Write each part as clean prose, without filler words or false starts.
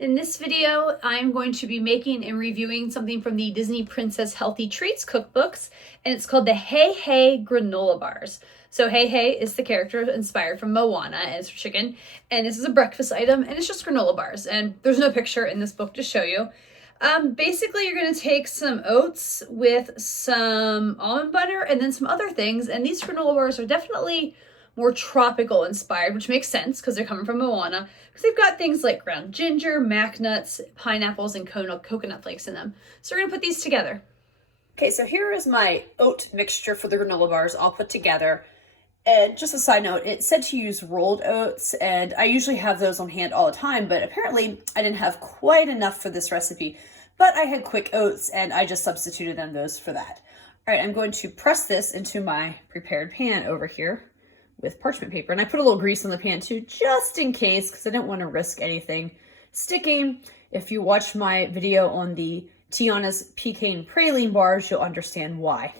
In this video, I'm going to be making and reviewing something from the Disney Princess Healthy Treats cookbooks, and it's called the Heihei Granola Bars. So Heihei is the character inspired from Moana, and it's chicken, and this is a breakfast item, and it's just granola bars, and there's no picture in this book to show you. Basically, you're going to take some oats with some almond butter and then some other things, and these granola bars are definitely more tropical inspired, which makes sense because they're coming from Moana, because they've got things like ground ginger, mac nuts, pineapples, and coconut flakes in them. So we're gonna put these together. Okay, so here is my oat mixture for the granola bars all put together. And just a side note, it said to use rolled oats, and I usually have those on hand all the time, but apparently I didn't have quite enough for this recipe. But I had quick oats, and I just substituted those for that. All right, I'm going to press this into my prepared pan over here with parchment paper. And I put a little grease on the pan too, just in case, because I don't want to risk anything sticking. If you watch my video on the Tiana's pecan praline bars, you'll understand why.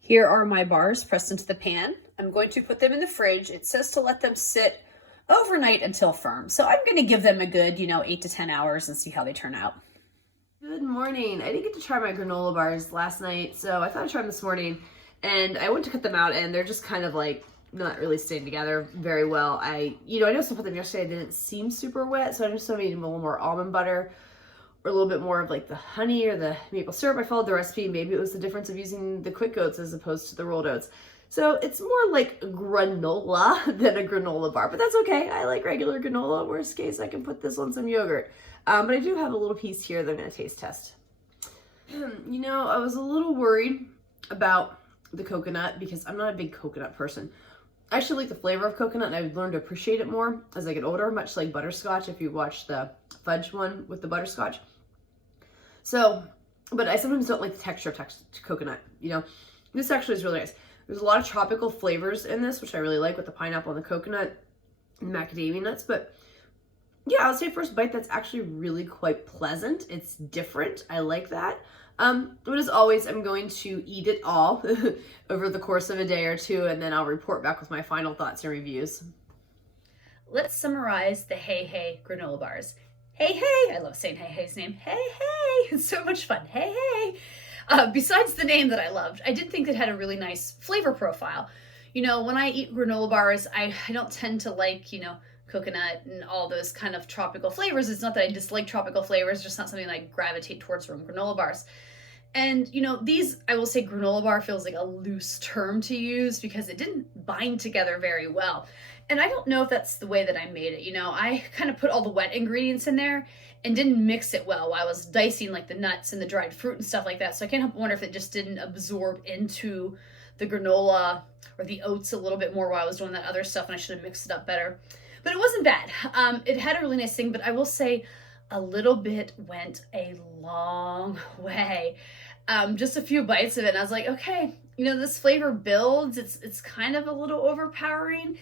Here are my bars pressed into the pan. I'm going to put them in the fridge. It says to let them sit overnight until firm. So I'm going to give them a good, 8 to 10 hours and see how they turn out. Good morning. I didn't get to try my granola bars last night, so I thought I'd try them this morning. And I went to cut them out, and they're just kind of like not really staying together very well. I noticed I put them yesterday, they didn't seem super wet, so I just made them a little more almond butter or a little bit more of like the honey or the maple syrup. I followed the recipe. Maybe it was the difference of using the quick oats as opposed to the rolled oats. So it's more like granola than a granola bar, but that's okay. I like regular granola. Worst case, I can put this on some yogurt. But I do have a little piece here that I'm going to taste test. I was a little worried about the coconut because I'm not a big coconut person. I actually like the flavor of coconut, and I've learned to appreciate it more as I get older, much like butterscotch if you watch the fudge one with the butterscotch. So, but I sometimes don't like the texture of coconut, This actually is really nice. There's a lot of tropical flavors in this, which I really like with the pineapple and the coconut and macadamia nuts, but yeah, I'll say first bite that's actually really quite pleasant. It's different. I like that. But as always, I'm going to eat it all over the course of a day or two, and then I'll report back with my final thoughts and reviews. Let's summarize the Heihei granola bars. Heihei! I love saying Heihei's name. Heihei! It's so much fun. Heihei! Besides the name that I loved, I did think it had a really nice flavor profile. When I eat granola bars, I don't tend to like, coconut and all those kind of tropical flavors. It's not that I dislike tropical flavors, just not something that I gravitate towards from granola bars. And, these, I will say granola bar feels like a loose term to use because it didn't bind together very well. And I don't know if that's the way that I made it. I kind of put all the wet ingredients in there and didn't mix it well while I was dicing like the nuts and the dried fruit and stuff like that. So I can't help but wonder if it just didn't absorb into the granola or the oats a little bit more while I was doing that other stuff, and I should have mixed it up better. But it wasn't bad. It had a really nice thing, but I will say a little bit went a long way. Just a few bites of it, and I was like, okay, this flavor builds. It's kind of a little overpowering,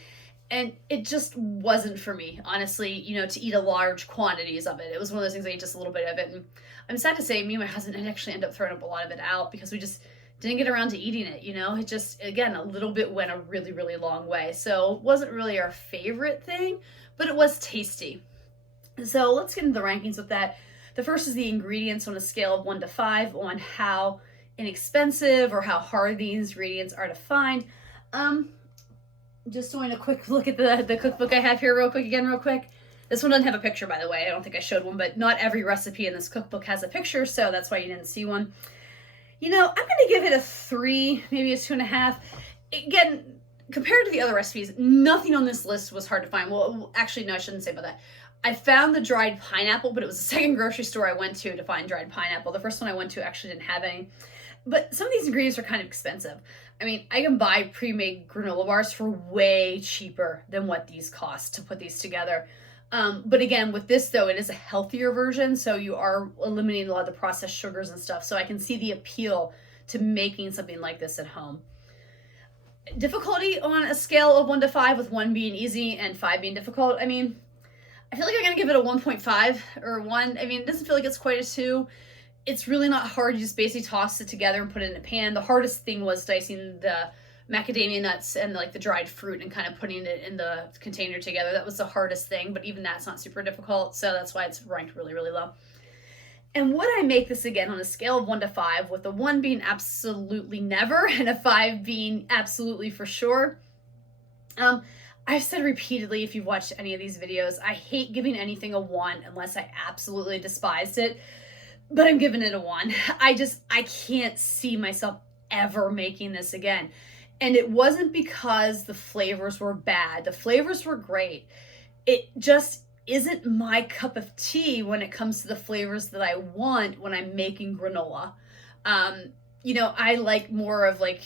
and it just wasn't for me, honestly, to eat a large quantities of it. It was one of those things I ate just a little bit of it, and I'm sad to say me and my husband had actually ended up throwing up a lot of it out because we just didn't get around to eating it, It just, again, a little bit went a really, really long way. So it wasn't really our favorite thing, but it was tasty. So let's get into the rankings with that. The first is the ingredients on a scale of 1 to 5 on how inexpensive or how hard these ingredients are to find. Just doing a quick look at the cookbook I have here real quick. This one doesn't have a picture, by the way. I don't think I showed one, but not every recipe in this cookbook has a picture, so that's why you didn't see one. I'm going to give it a 3, maybe a 2.5. Again, compared to the other recipes, nothing on this list was hard to find. Well, actually, no, I shouldn't say about that. I found the dried pineapple, but it was the second grocery store I went to find dried pineapple. The first one I went to actually didn't have any. But some of these ingredients are kind of expensive. I mean, I can buy pre-made granola bars for way cheaper than what these cost to put these together. But again, with this though, it is a healthier version, so you are eliminating a lot of the processed sugars and stuff. So I can see the appeal to making something like this at home. Difficulty on a scale of 1 to 5, with 1 being easy and 5 being difficult. I mean, I feel like I'm gonna give it a 1.5 or 1. I mean, it doesn't feel like it's quite a 2. It's really not hard. You just basically toss it together and put it in a pan. The hardest thing was dicing the macadamia nuts and like the dried fruit and kind of putting it in the container together. That was the hardest thing, but even that's not super difficult. So that's why it's ranked really, really low. And would I make this again on a scale of 1 to 5, with a 1 being absolutely never and a 5 being absolutely for sure? I've said repeatedly, if you've watched any of these videos, I hate giving anything a 1 unless I absolutely despised it, but I'm giving it a 1. I can't see myself ever making this again. And it wasn't because the flavors were bad. The flavors were great. It just isn't my cup of tea when it comes to the flavors that I want when I'm making granola. I like more of like,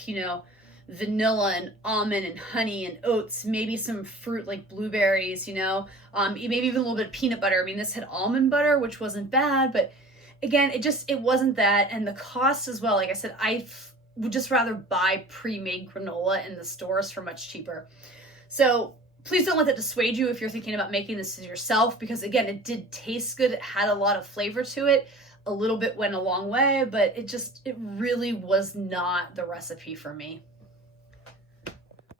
vanilla and almond and honey and oats, maybe some fruit like blueberries, maybe even a little bit of peanut butter. I mean, this had almond butter, which wasn't bad, but again, it wasn't that. And the cost as well, like I said, I would just rather buy pre-made granola in the stores for much cheaper. So please don't let that dissuade you if you're thinking about making this yourself, because again, it did taste good. It had a lot of flavor to it. A little bit went a long way, but it really was not the recipe for me.